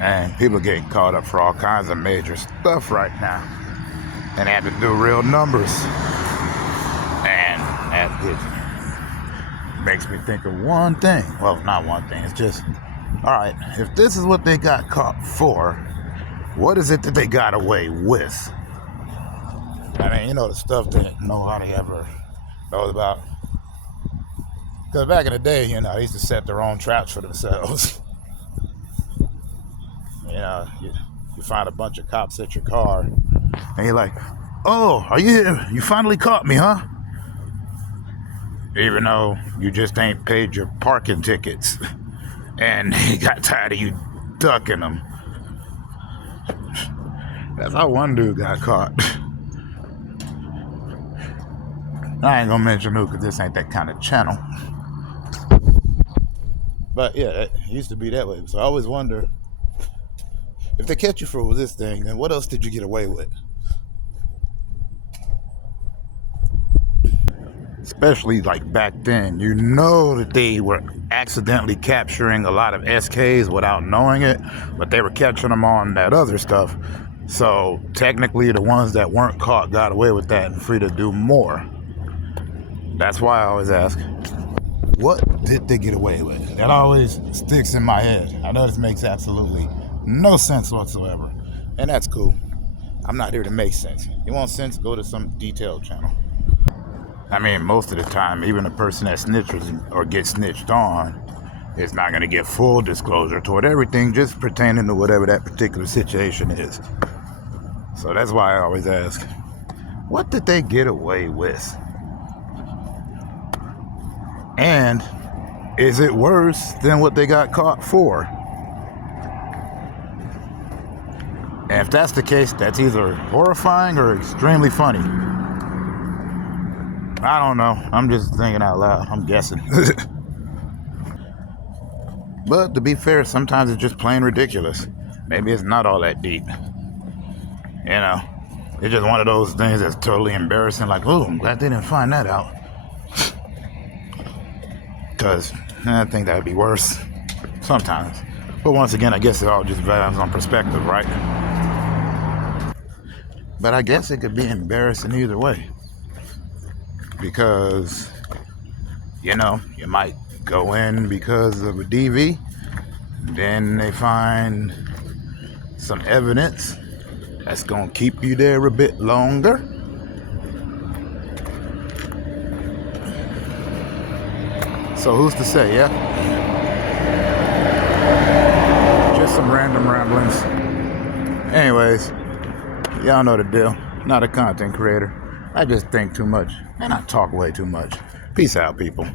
And people getting caught up for all kinds of major stuff right now. And they have to do real numbers. And that makes me think of one thing. Well, not one thing. It's just, all right, if this is what they got caught for, what is it that they got away with? I mean, you know, the stuff that nobody ever knows about. Because back in the day, you know, they used to set their own traps for themselves. You know, you find a bunch of cops at your car, and you're like, oh, are you here? You finally caught me, huh? Even though you just ain't paid your parking tickets, and they got tired of you ducking them. That's how one dude got caught. I ain't gonna mention who, because this ain't that kind of channel. But yeah, it used to be that way. So I always wonder, if they catch you for this thing, then what else did you get away with? Especially like back then, you know that they were accidentally capturing a lot of SKs without knowing it, but they were catching them on that other stuff. So technically the ones that weren't caught got away with that and free to do more. That's why I always ask, what did they get away with? That always sticks in my head. I know this makes absolutely no sense whatsoever. And that's cool. I'm not here to make sense. You want sense? Go to some detailed channel. I mean, most of the time, even a person that snitches or gets snitched on is not going to get full disclosure toward everything, just pertaining to whatever that particular situation is. So that's why I always ask, what did they get away with? And is it worse than what they got caught for? And if that's the case, that's either horrifying or extremely funny. I don't know. I'm just thinking out loud. I'm guessing. But to be fair, sometimes it's just plain ridiculous. Maybe it's not all that deep. You know, it's just one of those things that's totally embarrassing. Like, oh, I'm glad they didn't find that out. Because I think that would be worse sometimes. But once again, I guess it all just varies on perspective, right? But I guess it could be embarrassing either way. Because, you know, you might go in because of a DV, then they find some evidence that's gonna keep you there a bit longer. So who's to say, yeah? Just some random ramblings. Anyways, y'all know the deal. Not a content creator. I just think too much, and I talk way too much. Peace out, people.